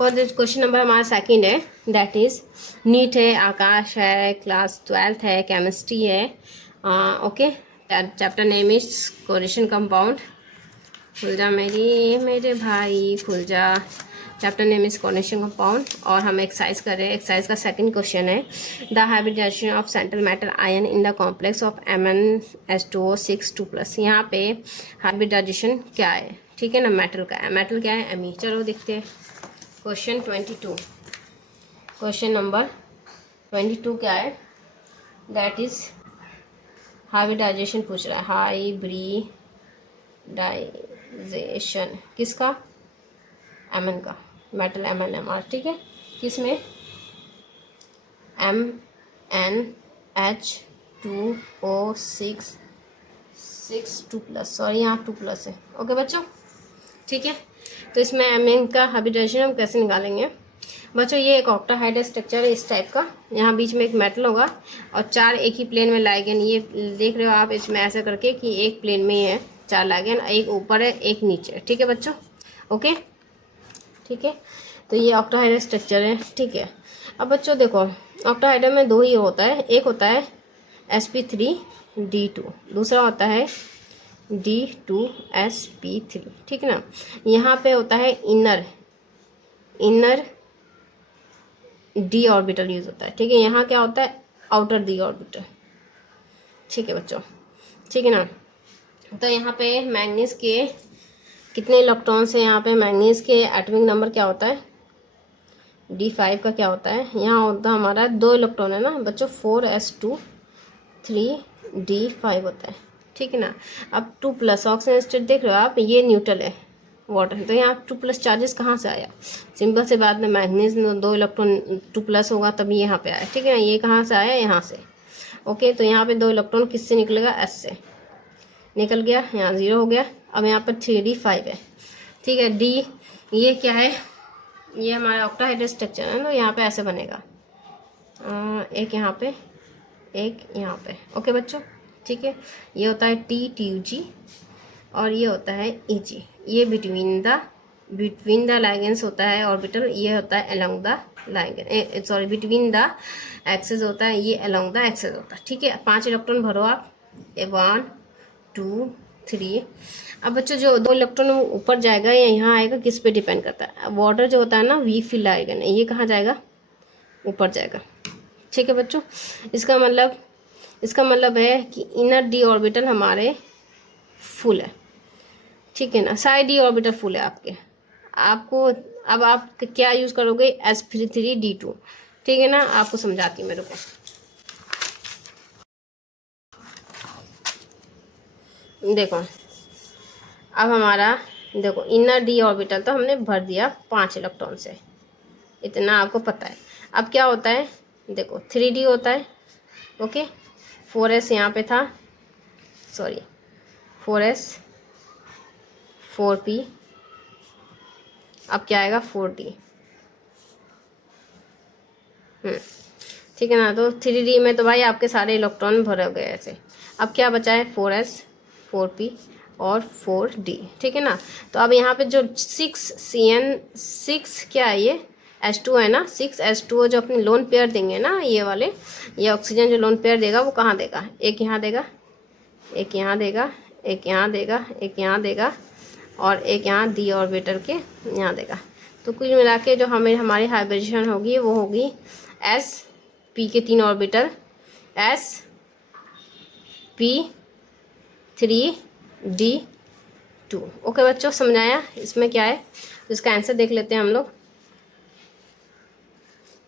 Question number हमारा second है, that is NEET है, आकाश है, क्लास 12th है, केमिस्ट्री है। Okay, chapter name is correlation compound. खुल जा मेरे भाई खुल जा। Chapter name is correlation compound और हम एक्सरसाइज कर रहे हैं। एक्सरसाइज का सेकंड क्वेश्चन है, the hybridisation of central metal ion in the complex of MnS2O6 2+। यहाँ पे हाइब्रिडाइजेशन क्या है, ठीक है ना, मेटल का है। मेटल क्या है, Me। चलो देखते हैं क्वेश्चन 22। क्वेश्चन नंबर 22 क्या है, दैट इज हाइब्रिडाइजेशन पूछ रहा है। हाइब्रिडाइजेशन किसका, Mn का, मेटल MnMr, ठीक है। किसमें, MnH2O6 2+, सॉरी यहाँ 2+ है। ओके बच्चों, ठीक है। तो इसमें Mn का हाइब्रिडाइजेशन हम कैसे निकालेंगे बच्चों। ये एक ऑक्टाहाइड्राइड स्ट्रक्चर है इस टाइप का। यहाँ बीच में एक मेटल होगा और 4 एक ही प्लेन में लाइगेन। ये देख रहे हो आप इसमें ऐसे करके कि एक प्लेन में ही है 4 लाइगेन, एक ऊपर है एक नीचे है, ठीक है बच्चों। ओके, ठीक है। तो ये ऑक्टाहाइड्राइड स्ट्रक्चर है, ठीक है। अब बच्चों देखो, ऑक्टाहाइड्राइड में 2 ही होता है। एक होता है sp3d2, दूसरा होता है d2sp3, ठीक है ना। यहाँ पे होता है इनर डी ऑर्बिटल यूज होता है, ठीक है। यहाँ क्या होता है, आउटर डी ऑर्बिटल, ठीक है बच्चों, ठीक है ना। तो यहाँ पे मैंगनीज के कितने इलेक्ट्रॉन्स है, यहाँ पे मैंगनीज के एटॉमिक नंबर क्या होता है, D5 का क्या होता है, यहाँ होता है हमारा 2 इलेक्ट्रॉन है ना बच्चों, 4s2 3d5 होता है, ठीक है ना। अब 2+ ऑक्सीजन स्टेट देख रहे हो आप, ये न्यूट्रल है वाटर, तो यहाँ 2+ चार्जेस कहाँ से आया, सिंपल से बात में मैग्नीज 2 इलेक्ट्रॉन 2+ होगा तभी यहाँ पे आया, ठीक है ना। ये कहाँ से आया, यहाँ से। ओके, तो यहाँ पे 2 इलेक्ट्रॉन किससे निकलेगा, S से निकल गया, यहाँ 0 हो गया। अब यहाँ पर 3d5 है, ठीक है। D ये क्या है, ये हमारा ऑक्टाहाइड्राइड स्ट्रक्चर है, तो यहाँ पे ऐसे बनेगा, एक यहाँ पे एक यहाँ पे। ओके बच्चों, ठीक है। ये होता है TTUG और ये होता है EG। ये बिटवीन द लाइगेंस होता है ऑर्बिटल, ये होता है along the ligand, sorry between the axes होता है, ये अलोंग द एक्सेस होता है, ठीक है। 5 इलेक्ट्रॉन भरो आप, 1 2 3। अब बच्चों जो 2 इलेक्ट्रॉन ऊपर जाएगा या यहाँ आएगा, किस पे डिपेंड करता है, वाटर जो होता है ना वी फिल लाइगेन, ये कहाँ जाएगा, ऊपर जाएगा, ठीक है बच्चों। इसका मतलब है कि इनर डी ऑर्बिटल हमारे फुल है, ठीक है ना। साइड डी ऑर्बिटल फुल है आपको। अब आप क्या यूज़ करोगे, sp3d2, ठीक है ना। आपको समझाती मेरे को, देखो अब हमारा देखो इनर डी ऑर्बिटल तो हमने भर दिया 5 इलेक्ट्रॉन से, इतना आपको पता है। अब क्या होता है, देखो 3d होता है, ओके। 4s यहाँ पे था, सॉरी 4s 4p, अब क्या आएगा 4d, ठीक है ना। तो 3d में तो भाई आपके सारे इलेक्ट्रॉन भरे गए ऐसे। अब क्या बचा है, 4s 4p और 4d, ठीक है ना। तो अब यहाँ पे जो 6 क्या है, ये H2 है ना, 6H2O जो अपने लोन पेयर देंगे ना, ये वाले, ये ऑक्सीजन जो लोन पेयर देगा वो कहाँ देगा, एक यहाँ देगा, एक यहाँ देगा, एक यहाँ देगा, एक यहाँ देगा और एक यहाँ डी ऑर्बिटल के यहाँ देगा। तो कुल मिला के जो हमारी हाइब्रिडेशन होगी वो होगी sp के 3 ऑर्बिटल sp3d2। ओके बच्चों, समझाया इसमें क्या है। तो इसका आंसर देख लेते हैं हम लोग।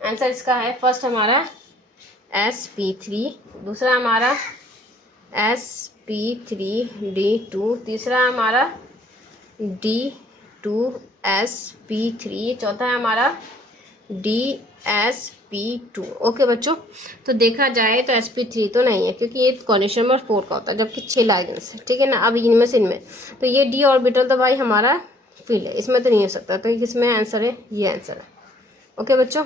आंसर इसका है, फर्स्ट हमारा sp3, दूसरा हमारा sp3d2, तीसरा हमारा d2sp3, चौथा है हमारा dsp2। ओके बच्चों, तो देखा जाए तो sp3 तो नहीं है क्योंकि ये कोरिलेशन नंबर 4 का होता है, जबकि 6 लाइगेंस है, ठीक है ना। अब इनमें तो ये डी ऑर्बिटल तो भाई हमारा फिल है, इसमें तो नहीं हो सकता, तो किसमें आंसर है, ये आंसर है। ओके बच्चों।